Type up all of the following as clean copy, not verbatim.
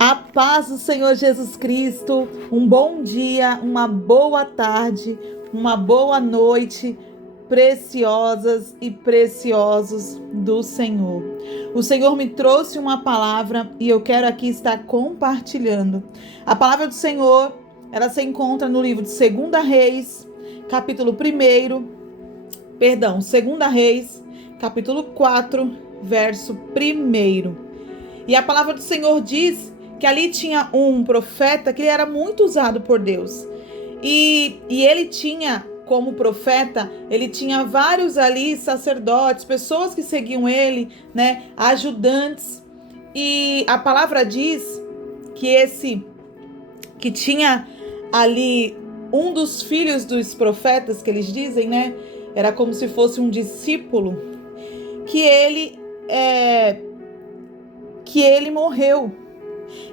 A paz do Senhor Jesus Cristo, um bom dia, uma boa tarde, uma boa noite, preciosas e preciosos do Senhor. O Senhor me trouxe uma palavra e eu quero aqui estar compartilhando. A palavra do Senhor, ela se encontra no livro de 2 Reis, capítulo 2 Reis, capítulo 4, verso 1. E a palavra do Senhor diz que ali tinha um profeta que ele era muito usado por Deus. E ele tinha, como profeta, ele tinha vários ali sacerdotes, pessoas que seguiam ele, né, ajudantes. E a palavra diz que tinha ali um dos filhos dos profetas, que eles dizem, né, era como se fosse um discípulo, que ele morreu.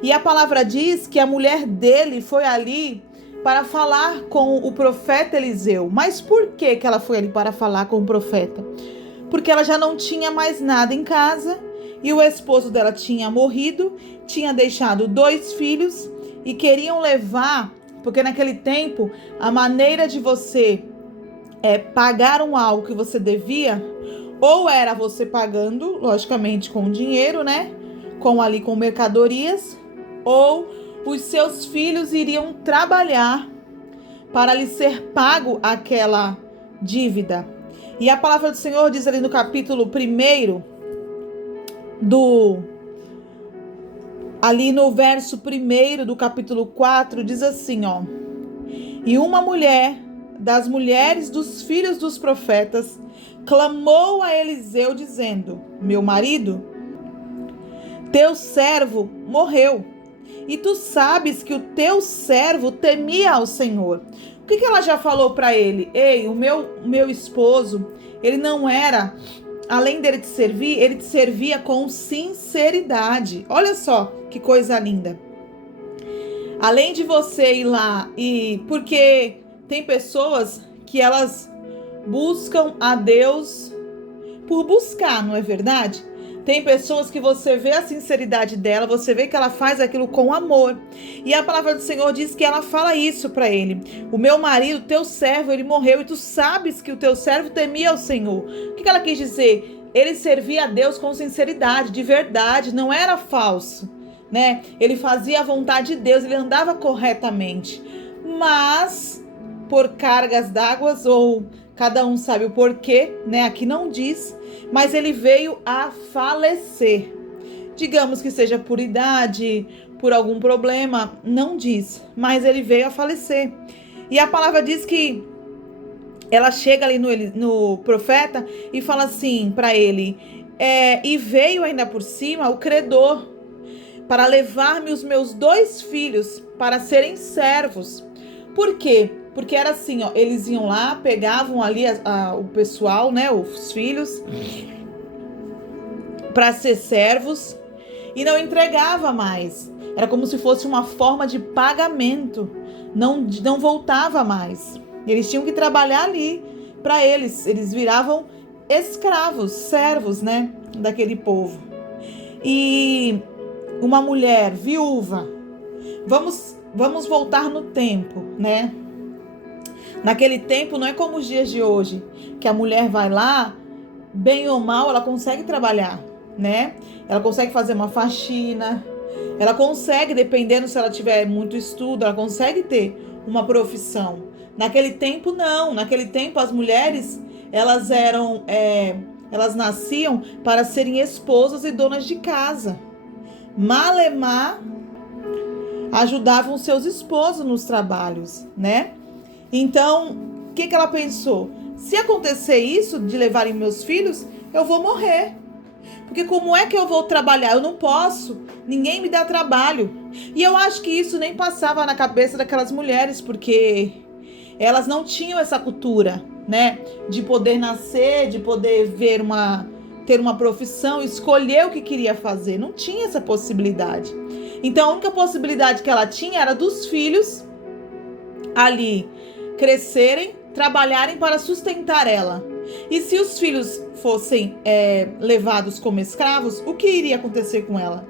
E a palavra diz que a mulher dele foi ali para falar com o profeta Eliseu. Mas por que ela foi ali para falar com o profeta? Porque ela já não tinha mais nada em casa e o esposo dela tinha morrido, tinha deixado 2 filhos e queriam levar, porque naquele tempo a maneira de você pagar algo que você devia, ou era você pagando, logicamente com dinheiro, né? Com mercadorias, ou os seus filhos iriam trabalhar para lhe ser pago aquela dívida. E a palavra do Senhor diz ali no capítulo 1, ali no verso 1 do capítulo 4, diz assim, ó: E uma mulher das mulheres dos filhos dos profetas clamou a Eliseu dizendo: Meu marido, teu servo morreu, e tu sabes que o teu servo temia ao Senhor. O que ela já falou para ele? Ei, o meu esposo, ele não era, além dele te servir, ele te servia com sinceridade. Olha só que coisa linda. Além de você ir lá porque tem pessoas que elas buscam a Deus por buscar, não é verdade? Tem pessoas que você vê a sinceridade dela, você vê que ela faz aquilo com amor. E a palavra do Senhor diz que ela fala isso para ele: O meu marido, teu servo, ele morreu, e tu sabes que o teu servo temia ao Senhor. O que ela quis dizer? Ele servia a Deus com sinceridade, de verdade, não era falso, né? Ele fazia a vontade de Deus, ele andava corretamente. Mas por cargas d'água, ou cada um sabe o porquê, né? Aqui não diz, mas ele veio a falecer. Digamos que seja por idade, por algum problema, não diz, mas ele veio a falecer. E a palavra diz que ela chega ali no profeta e fala assim para ele: e veio ainda por cima o credor para levar-me os meus 2 filhos para serem servos. Por quê? Porque era assim, ó, eles iam lá, pegavam ali o pessoal, né, os filhos, para ser servos, e não entregava mais. Era como se fosse uma forma de pagamento. Não voltava mais. Eles tinham que trabalhar ali para eles. Eles viravam escravos, servos, né, daquele povo. E uma mulher viúva. Vamos voltar no tempo, né? Naquele tempo não é como os dias de hoje, que a mulher vai lá, bem ou mal, ela consegue trabalhar, né? Ela consegue fazer uma faxina, ela consegue, dependendo se ela tiver muito estudo, ela consegue ter uma profissão. Naquele tempo não, naquele tempo as mulheres, elas nasciam para serem esposas e donas de casa. Malemar ajudavam seus esposos nos trabalhos, né? Então, o que ela pensou? Se acontecer isso, de levarem meus filhos, eu vou morrer. Porque como é que eu vou trabalhar? Eu não posso. Ninguém me dá trabalho. E eu acho que isso nem passava na cabeça daquelas mulheres, porque elas não tinham essa cultura, né? De poder nascer, de poder ter uma profissão, escolher o que queria fazer. Não tinha essa possibilidade. Então, a única possibilidade que ela tinha era dos filhos ali crescerem, trabalharem para sustentar ela. E se os filhos fossem levados como escravos, o que iria acontecer com ela?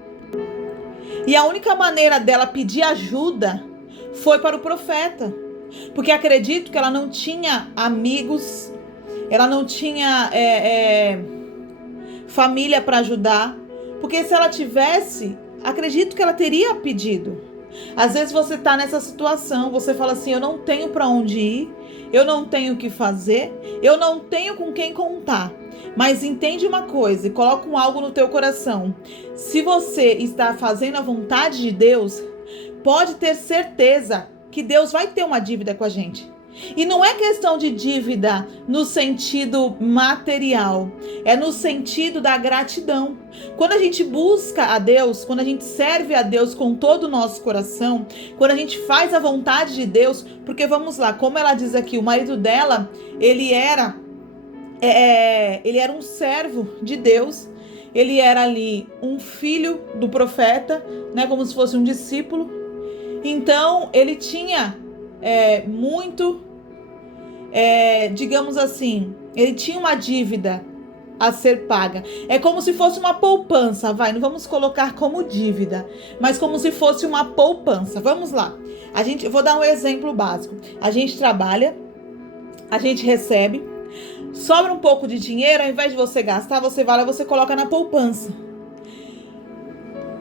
E a única maneira dela pedir ajuda foi para o profeta. Porque acredito que ela não tinha amigos, ela não tinha família para ajudar. Porque se ela tivesse, acredito que ela teria pedido. Às vezes você está nessa situação, você fala assim, eu não tenho para onde ir, eu não tenho o que fazer, eu não tenho com quem contar. Mas entende uma coisa e coloca algo no teu coração. Se você está fazendo a vontade de Deus, pode ter certeza que Deus vai ter uma dívida com a gente. E não é questão de dívida no sentido material, é no sentido da gratidão. Quando a gente busca a Deus, quando a gente serve a Deus com todo o nosso coração, quando a gente faz a vontade de Deus, porque vamos lá, como ela diz aqui, o marido dela, ele era um servo de Deus, ele era ali um filho do profeta, né, como se fosse um discípulo. Então ele tinha digamos assim, ele tinha uma dívida a ser paga. É como se fosse uma poupança, não vamos colocar como dívida, mas como se fosse uma poupança. Vamos lá. Eu vou dar um exemplo básico. A gente trabalha, a gente recebe, sobra um pouco de dinheiro, ao invés de você gastar, você vai lá e você coloca na poupança.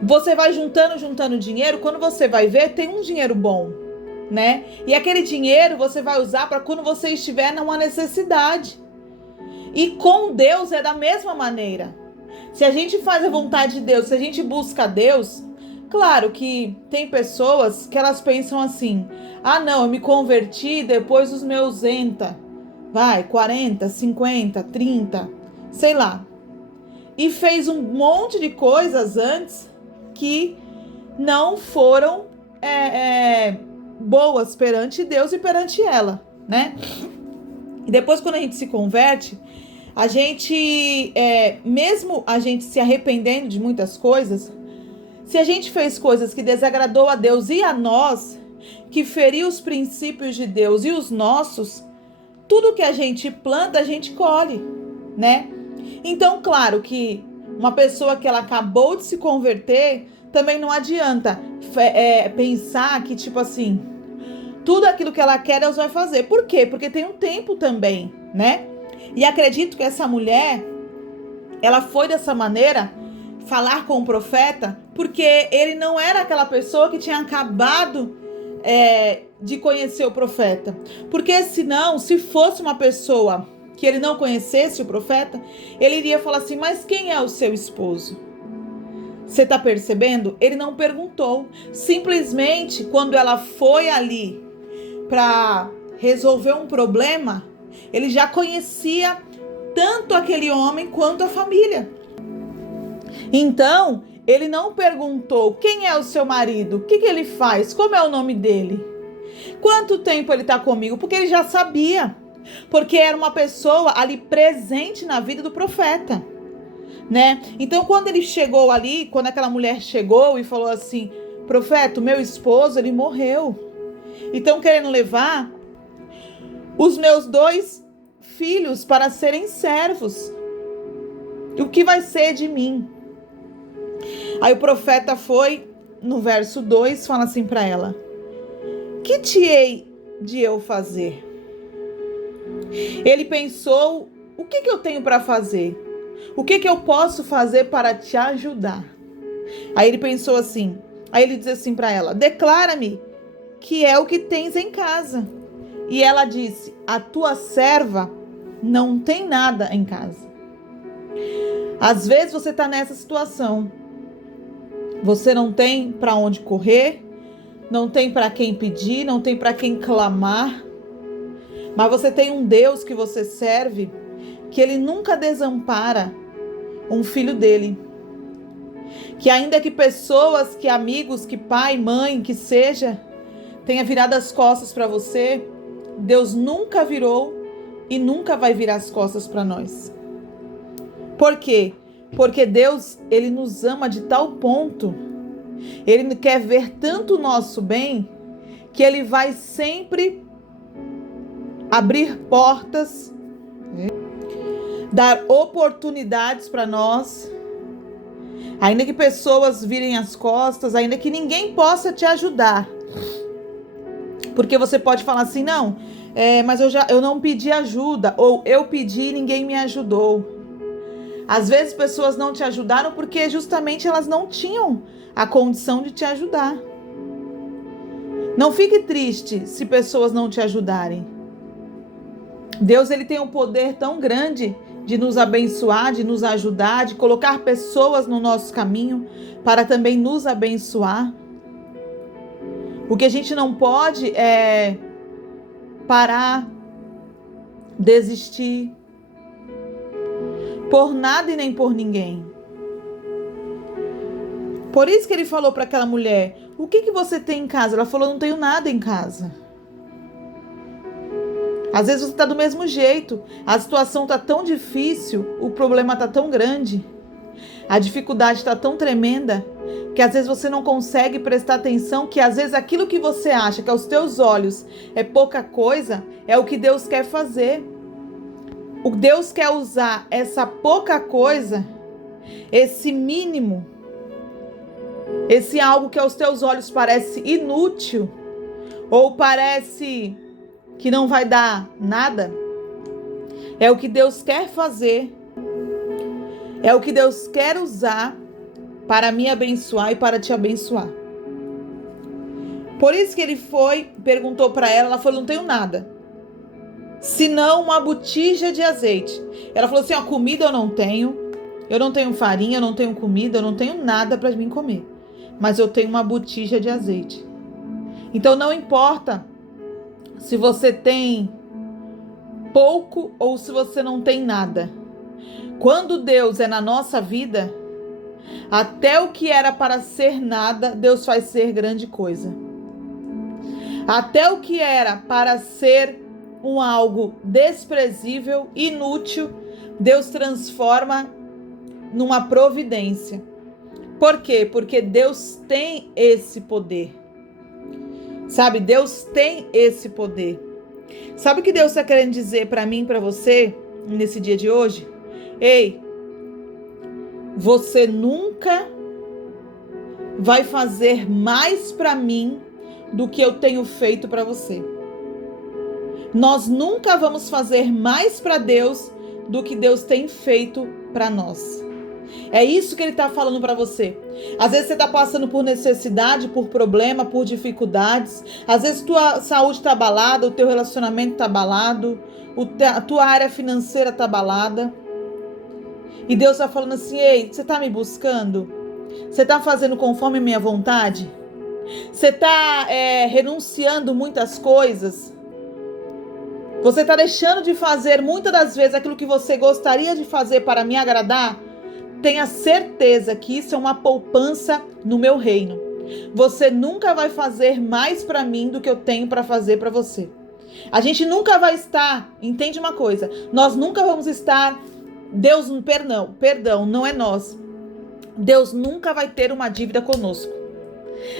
Você vai juntando dinheiro, quando você vai ver, tem um dinheiro bom, né? E aquele dinheiro você vai usar para quando você estiver numa necessidade. E com Deus é da mesma maneira. Se a gente faz a vontade de Deus, se a gente busca Deus, claro que tem pessoas que elas pensam assim, não, eu me converti depois dos meus 40, 50, 30, sei lá. E fez um monte de coisas antes que não foram boas perante Deus e perante ela, né? E depois, quando a gente se converte, a gente, mesmo a gente se arrependendo de muitas coisas, se a gente fez coisas que desagradou a Deus e a nós, que feriu os princípios de Deus e os nossos, tudo que a gente planta, a gente colhe, né? Então, claro que uma pessoa que ela acabou de se converter, também não adianta pensar que, tipo assim, tudo aquilo que ela quer, Deus vai fazer. Por quê? Porque tem um tempo também, né? E acredito que essa mulher, ela foi dessa maneira falar com o profeta, porque ele não era aquela pessoa que tinha acabado de conhecer o profeta. Porque senão, se fosse uma pessoa que ele não conhecesse o profeta, ele iria falar assim, mas quem é o seu esposo? Você tá percebendo? Ele não perguntou. Simplesmente, quando ela foi ali para resolver um problema, ele já conhecia tanto aquele homem quanto a família. Então, ele não perguntou quem é o seu marido, o que ele faz, como é o nome dele, quanto tempo ele tá comigo, porque ele já sabia. Porque era uma pessoa ali presente na vida do profeta, né? Então, quando ele chegou ali, quando aquela mulher chegou e falou assim, profeta, o meu esposo, ele morreu. Então, querendo levar os meus 2 filhos para serem servos. O que vai ser de mim? Aí o profeta foi, no verso 2, fala assim para ela, que te hei de eu fazer? Ele pensou, o que eu tenho para fazer? O que eu posso fazer para te ajudar? Aí ele pensou assim, aí ele diz assim para ela, declara-me que é o que tens em casa. E ela disse, a tua serva não tem nada em casa. Às vezes você está nessa situação, você não tem para onde correr, não tem para quem pedir, não tem para quem clamar, mas você tem um Deus que você serve, que ele nunca desampara um filho dele. Que ainda que pessoas, que amigos, que pai, mãe, que seja, tenha virado as costas para você, Deus nunca virou e nunca vai virar as costas para nós. Por quê? Porque Deus, ele nos ama de tal ponto, ele quer ver tanto o nosso bem, que ele vai sempre abrir portas, dar oportunidades para nós, Ainda que pessoas virem as costas, ainda que ninguém possa te ajudar. Porque você pode falar assim, não, mas eu não pedi ajuda, ou eu pedi e ninguém me ajudou. Às vezes pessoas não te ajudaram porque justamente elas não tinham a condição de te ajudar. Não fique triste se pessoas não te ajudarem. Deus, ele tem um poder tão grande de nos abençoar, de nos ajudar, de colocar pessoas no nosso caminho para também nos abençoar. O que a gente não pode é parar, desistir, por nada e nem por ninguém. Por isso que ele falou para aquela mulher, o que você tem em casa? Ela falou, não tenho nada em casa. Às vezes você está do mesmo jeito, a situação está tão difícil, o problema está tão grande, a dificuldade está tão tremenda, que às vezes você não consegue prestar atenção, que às vezes aquilo que você acha que aos teus olhos é pouca coisa, é o que Deus quer fazer. O Deus quer usar essa pouca coisa, esse mínimo, esse algo que aos teus olhos parece inútil, ou parece que não vai dar nada, é o que Deus quer fazer, é o que Deus quer usar para me abençoar e para te abençoar. Por isso que ele perguntou para ela, ela falou, não tenho nada, senão uma botija de azeite. Ela falou assim, comida eu não tenho farinha, eu não tenho comida, eu não tenho nada para mim comer, mas eu tenho uma botija de azeite. Então não importa se você tem pouco ou se você não tem nada. Quando Deus é na nossa vida, até o que era para ser nada, Deus faz ser grande coisa. Até o que era para ser algo desprezível, inútil, Deus transforma numa providência. Por quê? Porque Deus tem esse poder. Sabe, Deus tem esse poder. Sabe o que Deus está querendo dizer para mim e para você nesse dia de hoje? Ei, você nunca vai fazer mais para mim do que eu tenho feito para você. Nós nunca vamos fazer mais para Deus do que Deus tem feito para nós. É isso que ele está falando para você. Às vezes você está passando por necessidade, por problema, por dificuldades. Às vezes tua saúde está abalada, o teu relacionamento está abalado, a tua área financeira está abalada. E Deus está falando assim, ei, você está me buscando? Você está fazendo conforme a minha vontade? Você está renunciando muitas coisas? Você está deixando de fazer muitas das vezes aquilo que você gostaria de fazer para me agradar? Tenha certeza que isso é uma poupança no meu reino. Você nunca vai fazer mais para mim do que eu tenho para fazer para você. A gente nunca vai estar, entende uma coisa, nós nunca vamos estar, Deus, perdão, não é nós. Deus nunca vai ter uma dívida conosco.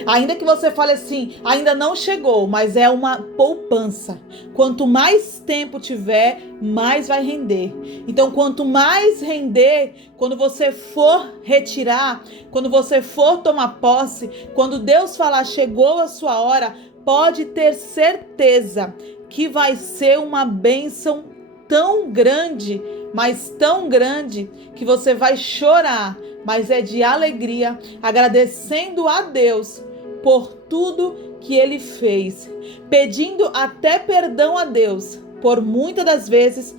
Ainda que você fale assim, ainda não chegou, mas é uma poupança. Quanto mais tempo tiver, mais vai render. Então, quanto mais render, quando você for retirar, quando você for tomar posse, quando Deus falar, chegou a sua hora, pode ter certeza que vai ser uma bênção tão grande, mas tão grande, que você vai chorar, mas é de alegria, agradecendo a Deus por tudo que Ele fez, pedindo até perdão a Deus por muitas das vezes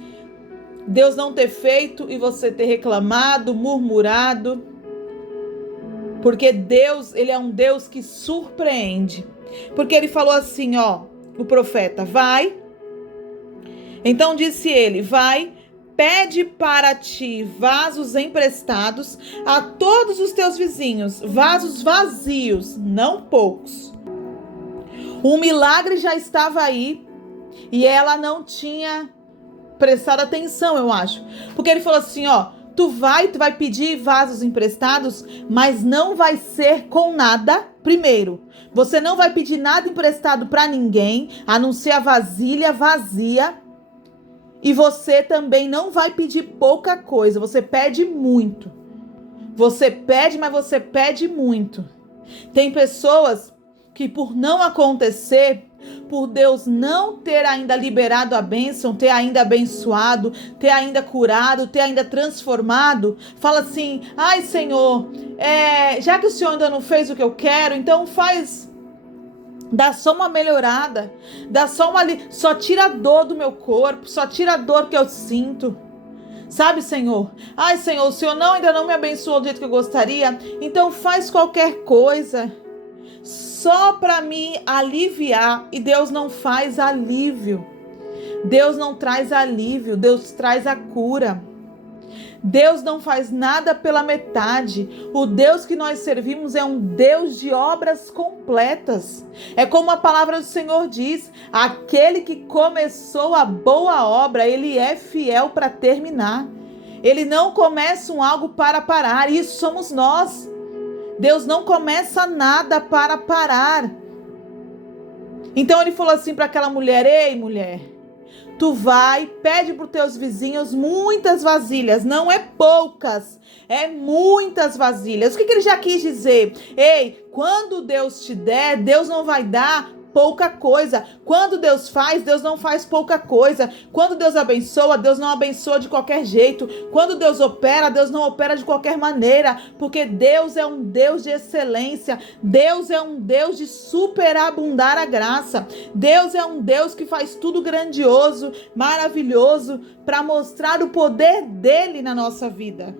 Deus não ter feito e você ter reclamado, murmurado, porque Deus, Ele é um Deus que surpreende, porque Ele falou assim, o profeta, vai, então disse ele, vai, pede para ti vasos emprestados a todos os teus vizinhos, vasos vazios, não poucos. Um milagre já estava aí e ela não tinha prestado atenção, eu acho. Porque ele falou assim, tu vai pedir vasos emprestados, mas não vai ser com nada. Primeiro, você não vai pedir nada emprestado para ninguém, a não ser a vasilha vazia. E você também não vai pedir pouca coisa, você pede muito. Você pede, mas você pede muito. Tem pessoas que por não acontecer, por Deus não ter ainda liberado a bênção, ter ainda abençoado, ter ainda curado, ter ainda transformado, fala assim: ai Senhor, já que o Senhor ainda não fez o que eu quero, então dá só uma melhorada, só tira a dor do meu corpo, só tira a dor que eu sinto. Sabe, Senhor? Ai, Senhor, o Senhor ainda não me abençoou do jeito que eu gostaria, então faz qualquer coisa só para me aliviar. E Deus não faz alívio. Deus não traz alívio, Deus traz a cura. Deus não faz nada pela metade. O Deus que nós servimos é um Deus de obras completas. É como a palavra do Senhor diz: aquele que começou a boa obra, ele é fiel para terminar. Ele não começa algo para parar. Isso somos nós. Deus não começa nada para parar. Então ele falou assim para aquela mulher: ei, mulher, tu vai, pede para os teus vizinhos muitas vasilhas. Não é poucas, é muitas vasilhas. O que ele já quis dizer? Ei, quando Deus te der, Deus não vai dar pouca coisa. Quando Deus não faz pouca coisa. Quando Deus abençoa, Deus não abençoa de qualquer jeito. Quando Deus opera, Deus não opera de qualquer maneira, porque Deus é um Deus de excelência. Deus é um Deus de superabundar a graça. Deus é um Deus que faz tudo grandioso, maravilhoso, para mostrar o poder dele na nossa vida.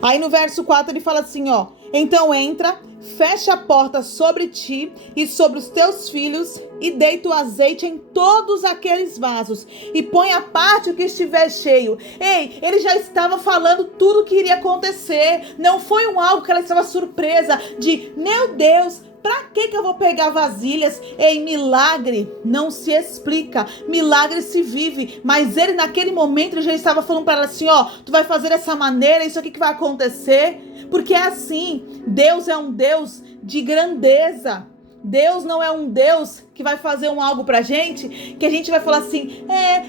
Aí no verso 4 ele fala assim, ó: então entra, fecha a porta sobre ti e sobre os teus filhos e deita o azeite em todos aqueles vasos e põe à parte o que estiver cheio. Ei, ele já estava falando tudo o que iria acontecer. Não foi algo que ela estava surpresa de, meu Deus, pra que eu vou pegar vasilhas? Ei, milagre não se explica, milagre se vive. Mas ele naquele momento ele já estava falando para ela assim, ó, tu vai fazer dessa maneira, isso aqui que vai acontecer. Porque é assim, Deus é um Deus de grandeza. Deus não é um Deus que vai fazer algo pra gente, que a gente vai falar assim,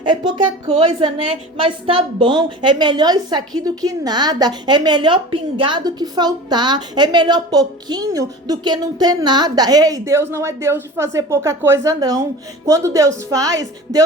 é pouca coisa, né? Mas tá bom, é melhor isso aqui do que nada, é melhor pingar do que faltar, é melhor pouquinho do que não ter nada. Ei, Deus não é Deus de fazer pouca coisa, não. Quando Deus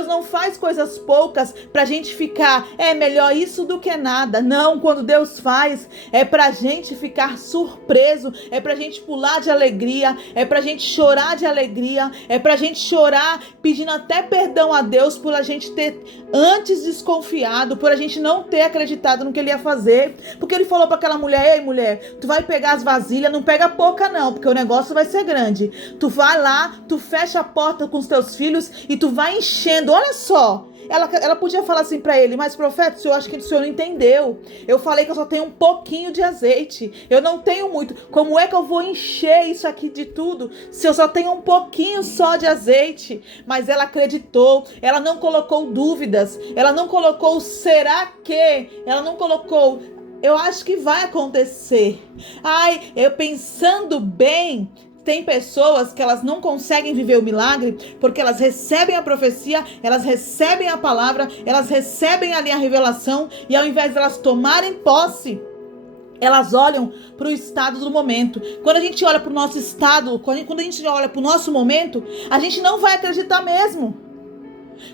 não faz coisas poucas pra gente ficar, é melhor isso do que nada. Não, quando Deus faz, é pra gente ficar surpreso, é pra gente pular de alegria, é pra gente chorar de alegria, é pra gente chorar pedindo até perdão a Deus por a gente ter antes desconfiado, por a gente não ter acreditado no que ele ia fazer. Porque ele falou para aquela mulher, ei mulher, tu vai pegar as vasilhas, não pega pouca não, porque o negócio vai ser grande. Tu vai lá, tu fecha a porta com os teus filhos e tu vai enchendo, olha só. Ela podia falar assim para ele, mas profeta, eu acho que o senhor não entendeu. Eu falei que eu só tenho um pouquinho de azeite. Eu não tenho muito. Como é que eu vou encher isso aqui de tudo se eu só tenho um pouquinho só de azeite? Mas ela acreditou. Ela não colocou dúvidas. Ela não colocou será que? Ela não colocou eu acho que vai acontecer. Ai, eu pensando bem. Tem pessoas que elas não conseguem viver o milagre porque elas recebem a profecia, elas recebem a palavra, elas recebem ali a revelação e ao invés de elas tomarem posse, elas olham para o estado do momento. Quando a gente olha para o nosso estado, quando a gente olha para o nosso momento, a gente não vai acreditar mesmo.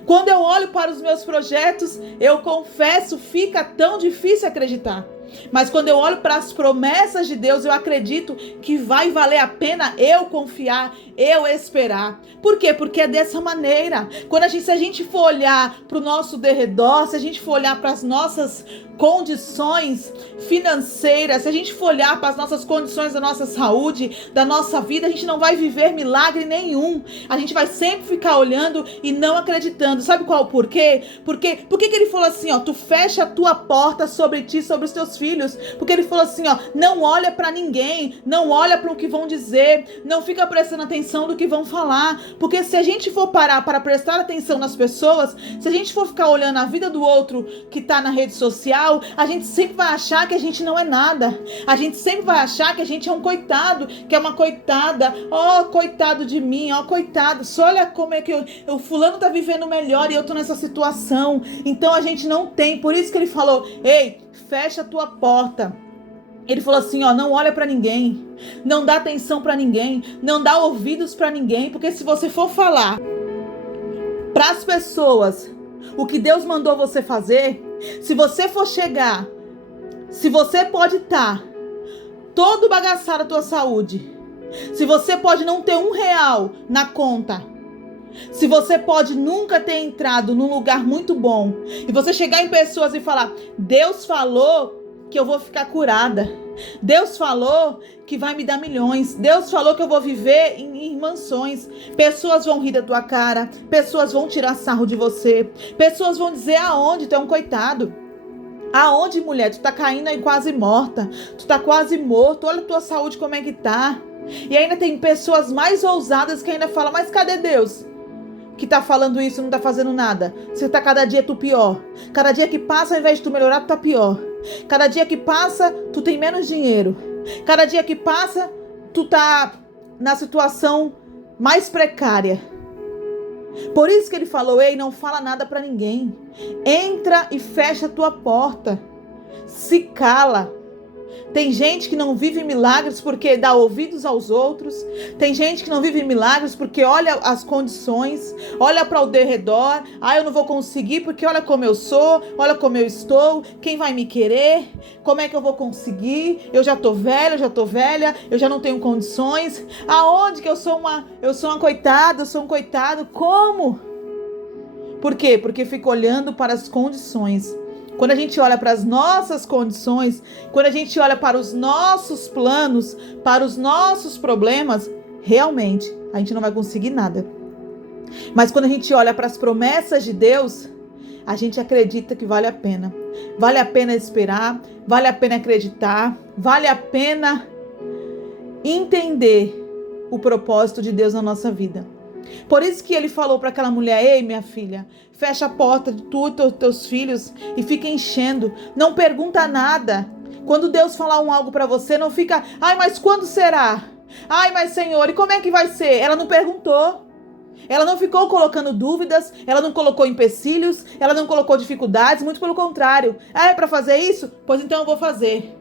Quando eu olho para os meus projetos, eu confesso, fica tão difícil acreditar. Mas quando eu olho para as promessas de Deus, eu acredito que vai valer a pena eu confiar, eu esperar. Por quê? Porque é dessa maneira. Se a gente for olhar para o nosso derredor, se a gente for olhar para as nossas condições financeiras, se a gente for olhar para as nossas condições da nossa saúde, da nossa vida, a gente não vai viver milagre nenhum. A gente vai sempre ficar olhando e não acreditando. Sabe qual o porquê? Por que ele falou assim, ó, tu fecha a tua porta sobre ti, sobre os teus filhos? Porque ele falou assim, ó, não olha para ninguém, não olha para o que vão dizer, não fica prestando atenção do que vão falar. Porque se a gente for parar para prestar atenção nas pessoas, se a gente for ficar olhando a vida do outro que tá na rede social, a gente sempre vai achar que a gente não é nada. A gente sempre vai achar que a gente é um coitado, que é uma coitada. Ó, coitado de mim, ó, coitado. Só olha como é que o fulano tá vivendo melhor e eu tô nessa situação. Então a gente não tem. Por isso que ele falou, ei, fecha a tua porta. Ele falou assim, ó, não olha para ninguém, não dá atenção para ninguém, não dá ouvidos para ninguém, porque se você for falar para as pessoas o que Deus mandou você fazer, se você for chegar, se você pode estar todo bagaçado a tua saúde, se você pode não ter R$ 1 na conta, se você pode nunca ter entrado num lugar muito bom, e você chegar em pessoas e falar, Deus falou que eu vou ficar curada, Deus falou que vai me dar milhões, Deus falou que eu vou viver em mansões, pessoas vão rir da tua cara, pessoas vão tirar sarro de você, pessoas vão dizer aonde tu é um coitado, aonde, mulher, tu tá caindo aí quase morta, tu tá quase morto, olha a tua saúde como é que tá. E ainda tem pessoas mais ousadas que ainda falam, mas cadê Deus? Que tá falando isso e não tá fazendo nada. Você tá cada dia tu pior. Cada dia que passa, ao invés de tu melhorar, tu tá pior. Cada dia que passa, tu tem menos dinheiro. Cada dia que passa, tu tá na situação mais precária. Por isso que ele falou, ei, não fala nada pra ninguém. Entra e fecha a tua porta. Se cala. Tem gente que não vive milagres porque dá ouvidos aos outros. Tem gente que não vive milagres porque olha as condições, olha para o derredor. Eu não vou conseguir porque olha como eu sou, olha como eu estou. Quem vai me querer? Como é que eu vou conseguir? Eu já tô velha, eu já não tenho condições. Aonde que eu sou uma coitada, eu sou um coitado? Como? Por quê? Porque fica olhando para as condições. Quando a gente olha para as nossas condições, quando a gente olha para os nossos planos, para os nossos problemas, realmente a gente não vai conseguir nada. Mas quando a gente olha para as promessas de Deus, a gente acredita que vale a pena. Vale a pena esperar, vale a pena acreditar, vale a pena entender o propósito de Deus na nossa vida. Por isso que ele falou para aquela mulher, ei, minha filha, fecha a porta de tu e teus filhos e fica enchendo. Não pergunta nada. Quando Deus falar algo para você, não fica, mas quando será? Mas Senhor, e como é que vai ser? Ela não perguntou. Ela não ficou colocando dúvidas, ela não colocou empecilhos, ela não colocou dificuldades, muito pelo contrário. É para fazer isso? Pois então eu vou fazer.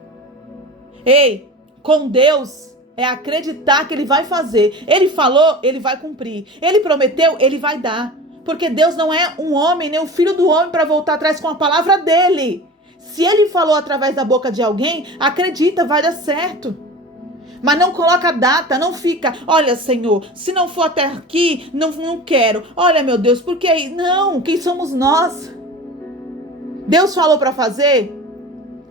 Ei, com Deus é acreditar que Ele vai fazer. Ele falou, Ele vai cumprir. Ele prometeu, Ele vai dar. Porque Deus não é um homem, nem o filho do homem para voltar atrás com a palavra dele. Se Ele falou através da boca de alguém, acredita, vai dar certo. Mas não coloca data, não fica, olha Senhor, se não for até aqui, não quero. Olha meu Deus, por que? Não, quem somos nós? Deus falou para fazer?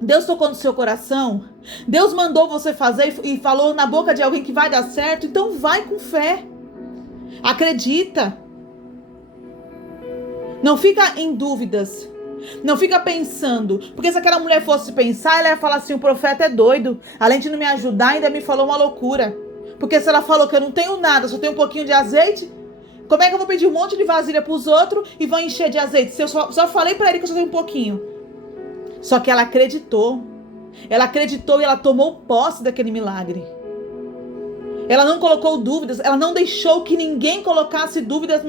Deus tocou no seu coração? Deus mandou você fazer e falou na boca de alguém que vai dar certo? Então vai com fé. Acredita. Não fica em dúvidas. Não fica pensando. Porque se aquela mulher fosse pensar, ela ia falar assim, o profeta é doido. Além de não me ajudar, ainda me falou uma loucura. Porque se ela falou que eu não tenho nada, só tenho um pouquinho de azeite, como é que eu vou pedir um monte de vasilha para os outros e vou encher de azeite? Se eu só falei para ele que eu só tenho um pouquinho. Só que ela acreditou. Ela acreditou e ela tomou posse daquele milagre. Ela não colocou dúvidas. Ela não deixou que ninguém colocasse dúvidas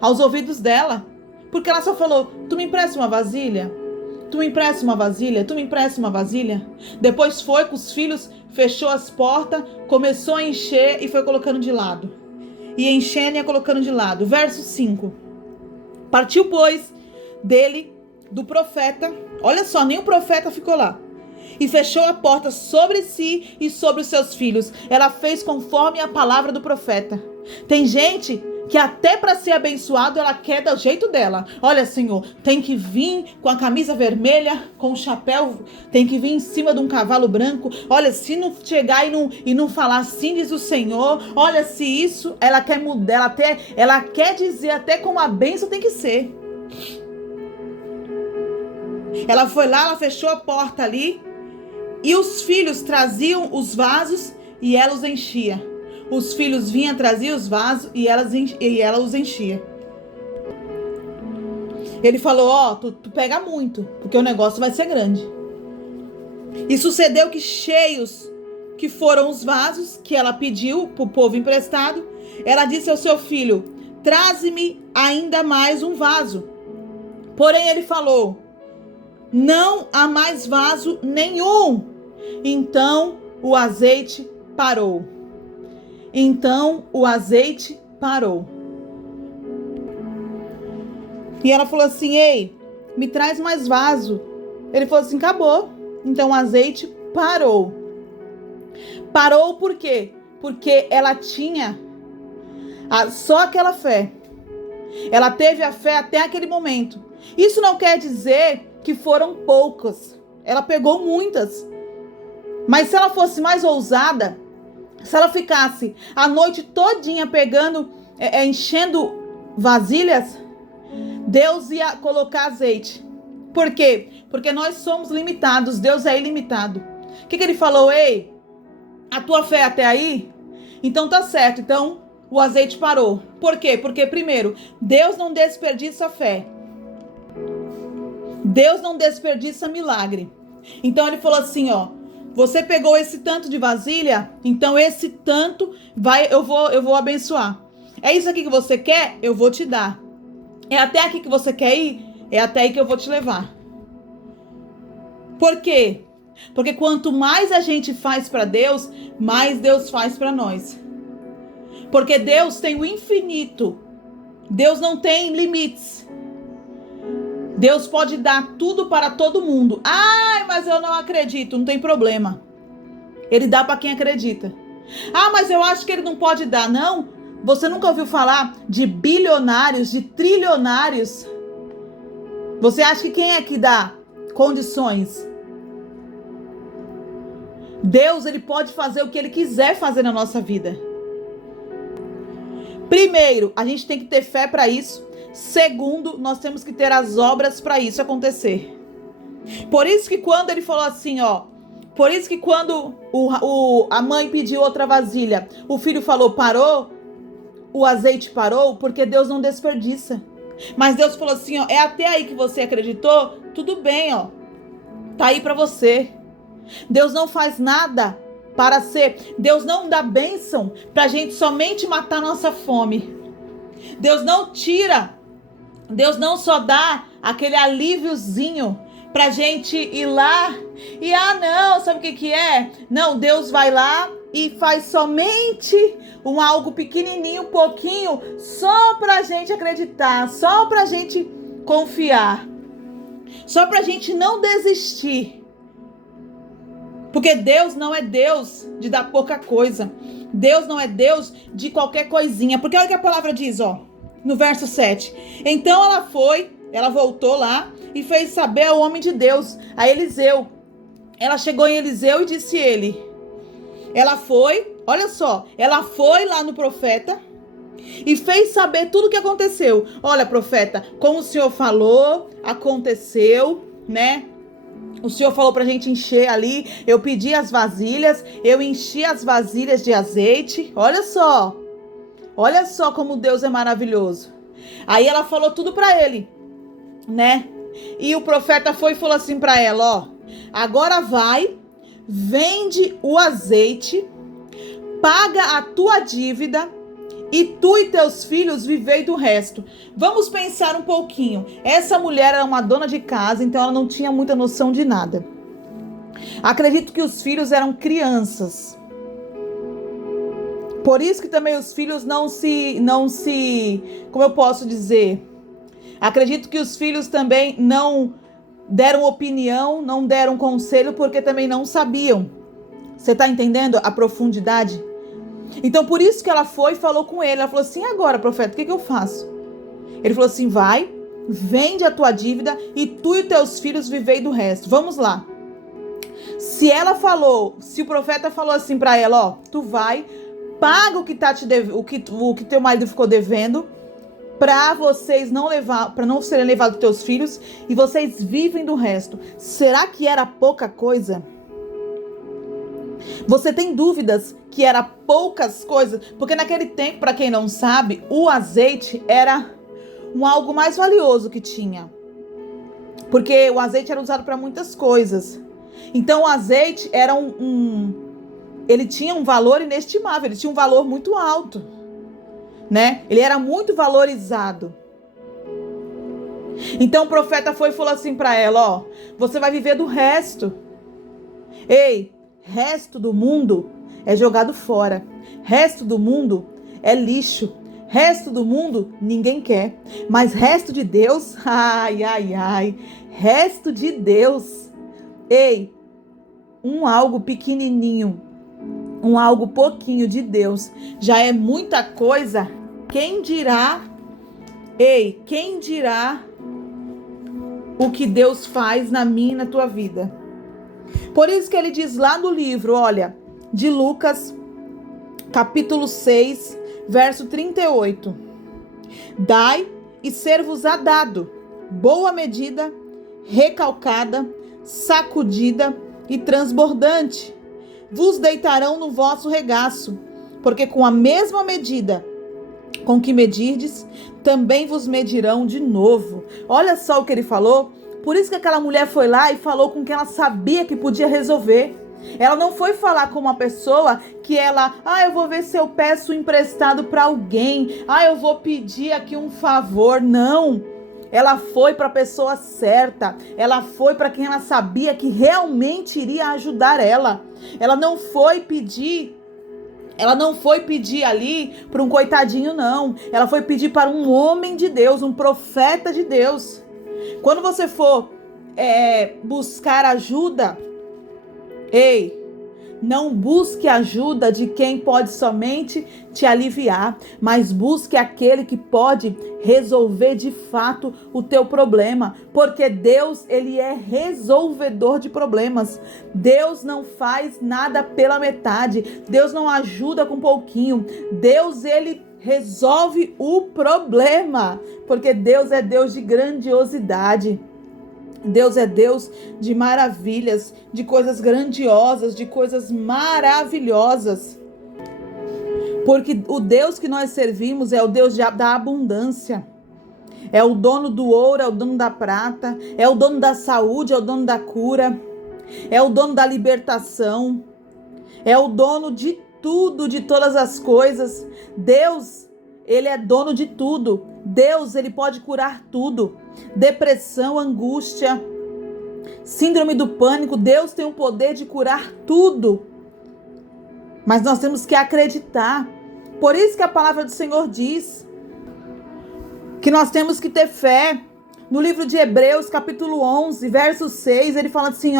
aos ouvidos dela. Porque ela só falou, tu me empresta uma vasilha? Tu me empresta uma vasilha? Tu me empresta uma vasilha? Depois foi com os filhos, fechou as portas, começou a encher e foi colocando de lado. E enchendo e ia colocando de lado. Verso 5. Partiu, pois, do profeta. Olha só, nem o profeta ficou lá. E fechou a porta sobre si e sobre os seus filhos. Ela fez conforme a palavra do profeta. Tem gente que até para ser abençoado ela quer do jeito dela. Olha, Senhor, tem que vir com a camisa vermelha, com o chapéu, tem que vir em cima de um cavalo branco. Olha, se não chegar e não falar assim, diz o Senhor. Olha, se isso, ela quer mudar, ela quer dizer até como a bênção tem que ser. Ela foi lá, ela fechou a porta ali. E os filhos traziam os vasos e ela os enchia. Os filhos vinham, traziam os vasos e ela os enchia. Ele falou, tu pega muito, porque o negócio vai ser grande. E sucedeu que cheios que foram os vasos que ela pediu para o povo emprestado, ela disse ao seu filho, traze-me ainda mais um vaso. Porém ele falou, não há mais vaso nenhum. Então o azeite parou. Então o azeite parou. E ela falou assim: ei, me traz mais vaso. Ele falou assim: acabou. Então o azeite parou. Parou por quê? Porque ela tinha só aquela fé. Ela teve a fé até aquele momento. Isso não quer dizer que foram poucas. Ela pegou muitas. Mas se ela fosse mais ousada, se ela ficasse a noite todinha pegando, enchendo vasilhas, Deus ia colocar azeite. Por quê? Porque nós somos limitados, Deus é ilimitado. O que ele falou? Ei, a tua fé é até aí? Então tá certo, então o azeite parou. Por quê? Porque primeiro, Deus não desperdiça fé. Deus não desperdiça milagre. Então ele falou assim, ó: você pegou esse tanto de vasilha, então esse tanto eu vou abençoar. É isso aqui que você quer? Eu vou te dar. É até aqui que você quer ir? É até aí que eu vou te levar. Por quê? Porque quanto mais a gente faz para Deus, mais Deus faz para nós. Porque Deus tem o infinito. Deus não tem limites. Deus pode dar tudo para todo mundo. Ai, mas eu não acredito. Não tem problema. Ele dá para quem acredita. Ah, mas eu acho que ele não pode dar. Não. Você nunca ouviu falar de bilionários, de trilionários? Você acha que quem é que dá condições? Deus, ele pode fazer o que ele quiser fazer na nossa vida. Primeiro, a gente tem que ter fé para isso. Segundo, nós temos que ter as obras para isso acontecer. Por isso que quando ele falou assim, ó, por isso que quando a mãe pediu outra vasilha, o filho falou parou, o azeite parou, porque Deus não desperdiça. Mas Deus falou assim, ó, é até aí que você acreditou? Tudo bem, ó, tá aí para você. Deus não faz nada para ser. Deus não dá bênção pra gente somente matar nossa fome. Deus não tira. Deus não só dá aquele alíviozinho pra gente ir lá e não, sabe o que é? Não, Deus vai lá e faz somente algo pequenininho, um pouquinho, só pra gente acreditar, só pra gente confiar, só pra gente não desistir. Porque Deus não é Deus de dar pouca coisa. Deus não é Deus de qualquer coisinha. Porque olha o que a palavra diz, ó, no verso 7. Então ela voltou lá e fez saber ao homem de Deus, a Eliseu. Ela chegou em Eliseu e disse ele. Ela foi, olha só, ela foi lá no profeta e fez saber tudo o que aconteceu. Olha, profeta, como o senhor falou, aconteceu, né? O Senhor falou pra gente encher ali. Eu pedi as vasilhas. Eu enchi as vasilhas de azeite. Olha só. Olha só como Deus é maravilhoso. Aí ela falou tudo pra ele, né? E o profeta foi e falou assim pra ela, ó: agora vai, vende o azeite, paga a tua dívida e tu e teus filhos vivei do resto. Vamos pensar um pouquinho. Essa mulher era uma dona de casa, então ela não tinha muita noção de nada. Acredito que os filhos eram crianças. Por isso que também os filhos não se, como eu posso dizer? Acredito que os filhos também não deram opinião, não deram conselho, porque também não sabiam. Você está entendendo a profundidade? Então, por isso que ela foi e falou com ele. Ela falou assim, agora, profeta, o que eu faço? Ele falou assim, vai, vende a tua dívida e tu e teus filhos vivei do resto. Vamos lá. Se o profeta falou assim para ela, ó, tu vai, paga o que o que teu marido ficou devendo, para vocês para não serem levados teus filhos, e vocês vivem do resto. Será que era pouca coisa? Você tem dúvidas que era poucas coisas? Porque naquele tempo, para quem não sabe, o azeite era algo mais valioso que tinha. Porque o azeite era usado para muitas coisas. Então o azeite era ele tinha um valor inestimável, ele tinha um valor muito alto, né? Ele era muito valorizado. Então o profeta foi e falou assim para ela, ó, você vai viver do resto. Ei, resto do mundo é jogado fora. Resto do mundo é lixo. Resto do mundo ninguém quer. Mas resto de Deus, ai, ai, ai. Resto de Deus. Ei, algo pequenininho, algo pouquinho de Deus já é muita coisa. Quem dirá, quem dirá o que Deus faz na minha e na tua vida? Por isso que ele diz lá no livro, olha, de Lucas, capítulo 6, verso 38. Dai e ser-vos-á dado, boa medida, recalcada, sacudida e transbordante. Vos deitarão no vosso regaço, porque com a mesma medida com que medirdes, também vos medirão de novo. Olha só o que ele falou. Por isso que aquela mulher foi lá e falou com quem ela sabia que podia resolver. Ela não foi falar com uma pessoa que ela, eu vou ver se eu peço emprestado para alguém, eu vou pedir aqui um favor. Não. Ela foi para a pessoa certa. Ela foi para quem ela sabia que realmente iria ajudar ela. Ela não foi pedir ali para um coitadinho, não. Ela foi pedir para um homem de Deus, um profeta de Deus. Quando você for buscar ajuda, não busque ajuda de quem pode somente te aliviar, mas busque aquele que pode resolver de fato o teu problema, porque Deus, ele é resolvedor de problemas. Deus não faz nada pela metade, Deus não ajuda com pouquinho, Deus, ele resolve o problema, porque Deus é Deus de grandiosidade. Deus é Deus de maravilhas, de coisas grandiosas, de coisas maravilhosas. Porque o Deus que nós servimos é o Deus da abundância. É o dono do ouro, é o dono da prata, é o dono da saúde, é o dono da cura, é o dono da libertação, é o dono de tudo, de todas as coisas. Deus, ele é dono de tudo. Deus, ele pode curar tudo. Depressão, angústia, síndrome do pânico, Deus tem o poder de curar tudo. Mas nós temos que acreditar. Por isso que a palavra do Senhor diz que nós temos que ter fé. No livro de Hebreus, capítulo 11, verso 6, ele fala assim,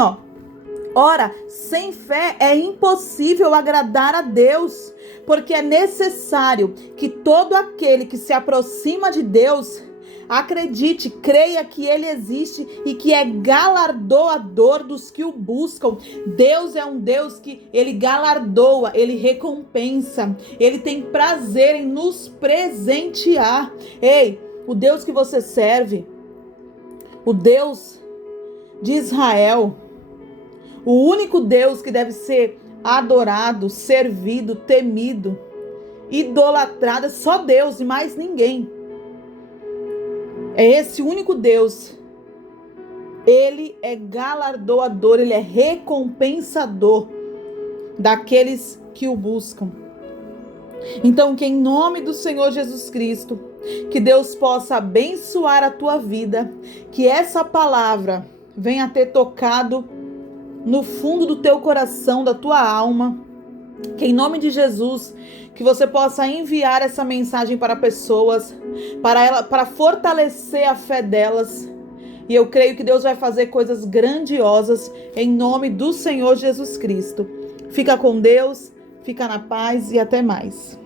ora, sem fé é impossível agradar a Deus, porque é necessário que todo aquele que se aproxima de Deus acredite, creia que ele existe e que é galardoador dos que o buscam. Deus é um Deus que ele galardoa, ele recompensa, ele tem prazer em nos presentear. O Deus que você serve, o Deus de Israel, o único Deus que deve ser adorado, servido, temido, idolatrado, é só Deus e mais ninguém. É esse único Deus. Ele é galardoador, ele é recompensador daqueles que o buscam. Então, que em nome do Senhor Jesus Cristo, que Deus possa abençoar a tua vida, que essa palavra venha ter tocado no fundo do teu coração, da tua alma, que em nome de Jesus, que você possa enviar essa mensagem para pessoas, para fortalecer a fé delas. E eu creio que Deus vai fazer coisas grandiosas em nome do Senhor Jesus Cristo. Fica com Deus, fica na paz e até mais.